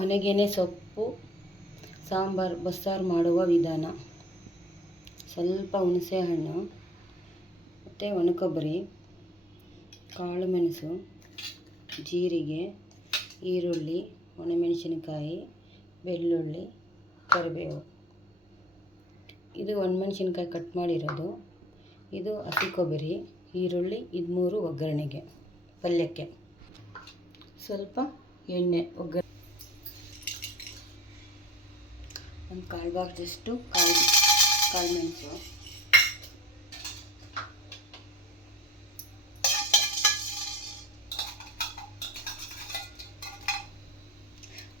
ಒಣಗೆನೆ ಸೊಪ್ಪು, ಸಾಂಬಾರು, ಬಸ್ಸಾರು ಮಾಡುವ ವಿಧಾನ. ಸ್ವಲ್ಪ ಹುಣಸೆಹಣ್ಣು ಮತ್ತು ಒಣಕೊಬ್ಬರಿ, ಕಾಳುಮೆಣಸು, ಜೀರಿಗೆ, ಈರುಳ್ಳಿ, ಒಣಮೆಣಸಿನಕಾಯಿ, ಬೆಳ್ಳುಳ್ಳಿ, ಕರಿಬೇವು. ಇದು ಒಣಮೆಣಸಿನಕಾಯಿ ಕಟ್ ಮಾಡಿರೋದು. ಇದು ಹಸಿ ಕೊಬ್ಬರಿ, ಈರುಳ್ಳಿ ಇದು ಮೂರು ಒಗ್ಗರಣೆಗೆ, ಪಲ್ಯಕ್ಕೆ. ಸ್ವಲ್ಪ ಎಣ್ಣೆ ಒಗ್ಗರಣೆ ಒಂದು ಕಾಲು ಭಾಗದಷ್ಟು ಕಾಳು ಕಾಳು ಮೆಣಸು.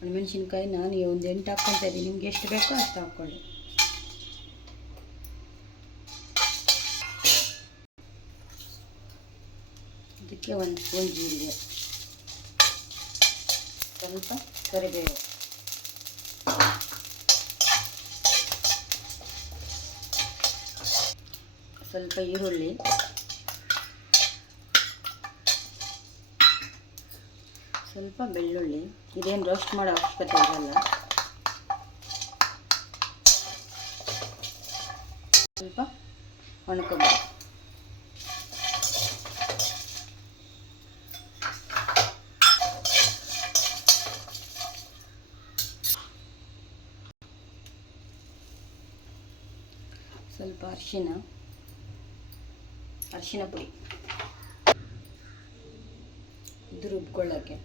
ಒಣಮೆಣಸಿನ್ಕಾಯಿ ನಾನು ಒಂದು ಎಂಟು ಹಾಕ್ಕೊತಾ ಇದ್ದೀನಿ. ನಿಮ್ಗೆ ಎಷ್ಟು ಬೇಕೋ ಅಷ್ಟು ಹಾಕ್ಕೊಳ್ಳಿ. ಇದಕ್ಕೆ ಒಂದು ಸ್ಪೂನ್ ಜೀರಿಗೆ. ಸ್ವಲ್ಪ ಕರಿಬೇವು. ಸ್ವಲ್ಪ ಈರುಳ್ಳಿ. ಸ್ವಲ್ಪ ಬೆಳ್ಳುಳ್ಳಿ. ಇದೇನು ರೋಸ್ಟ್ ಮಾಡೋ ಅವಶ್ಯಕತೆ ಇರಲ್ಲ. ಸ್ವಲ್ಪ ಒಣಕೊಬ್ಬರಿ ಸ್ವಲ್ಪ ಅರಿಶಿನ. ಅರಿಶಿನ ಪುಡಿ ಇದು ರುಬ್ಕೊಳ್ಳೋಕ್ಕೆ.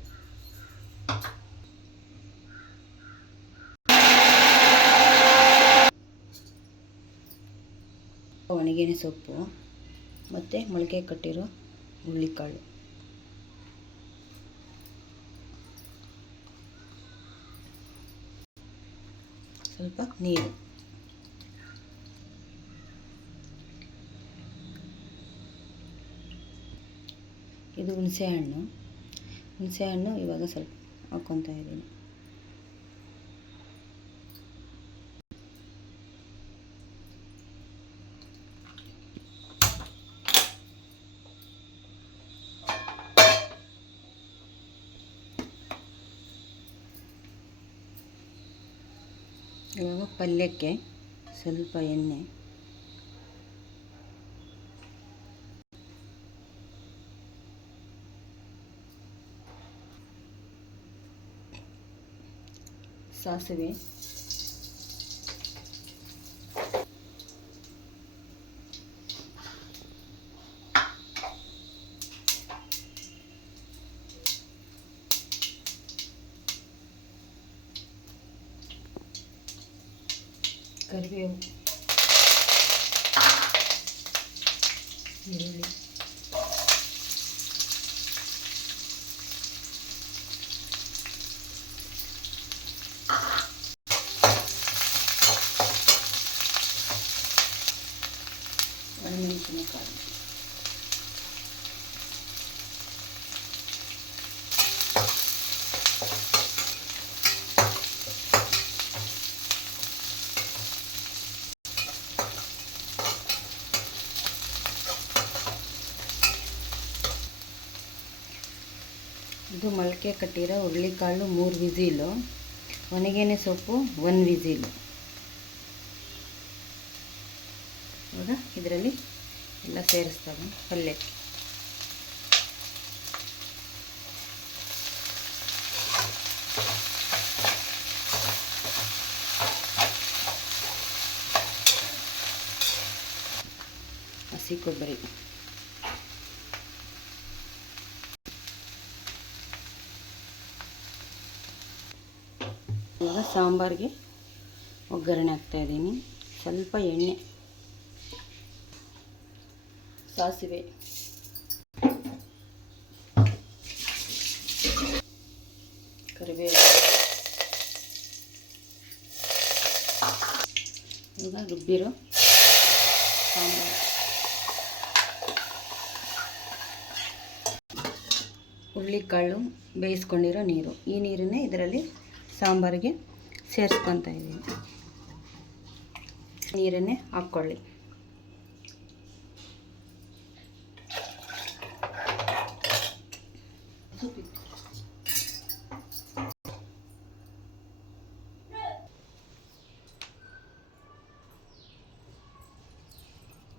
ಒಣಗಿನ ಸೊಪ್ಪು ಮತ್ತು ಮೊಳಕೆ ಕಟ್ಟಿರೋ ಹುಳ್ಳಿಕಾಳು ಸ್ವಲ್ಪ ನೀರು. ಇದು ಹುಣಸೆಹಣ್ಣು ಹುಣಸೆಹಣ್ಣು ಇವಾಗ ಸ್ವಲ್ಪ ಹಾಕ್ಕೊತಾ ಇದ್ದೀನಿ. ಇವಾಗ ಪಲ್ಯಕ್ಕೆ ಸ್ವಲ್ಪ ಎಣ್ಣೆ. ಸಾಸಿವೆ ಕರಿಬೇವು ಈರುಳ್ಳಿ ಇದು ಮೊಳಕೆ ಕಟ್ಟಿರೋ ಹುರುಳಿಕಾಳು ಮೂರು ವಿಸಿಲು. ಒಣಗೆನೆ ಸೊಪ್ಪು ಒಂದು ವಿಸಿಲು. ಇವಾಗ ಇದರಲ್ಲಿ ಎಲ್ಲ ಸೇರಿಸ್ತಾರೆ ಪಲ್ಯಕ್ಕೆ ಹಸಿ ಕೊಬ್ಬರಿ. ಇವಾಗ ಸಾಂಬಾರಿಗೆ ಒಗ್ಗರಣೆ ಹಾಕ್ತಾಯಿದ್ದೀನಿ ಸ್ವಲ್ಪ ಎಣ್ಣೆ. ಸಾಸಿವೆ. ಕರಿಬೇವು. ರುಬ್ಬಿರೋ ಸಾಂಬಾರು. ಹುರುಳಿಕಾಳು ಬೇಯಿಸ್ಕೊಂಡಿರೋ ನೀರು. ಈ ನೀರನ್ನೇ ಇದರಲ್ಲಿ ಸಾಂಬಾರಿಗೆ ಸೇರಿಸ್ಕೊತಾ ಇದ್ದೀನಿ. ನೀರನ್ನೇ ಹಾಕ್ಕೊಳ್ಳಿ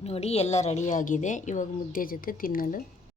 ನೋಡಿ ಎಲ್ಲ ರೆಡಿಯಾಗಿದೆ ಇವಾಗ ಮುದ್ದೆ ಜೊತೆ ತಿನ್ನಲು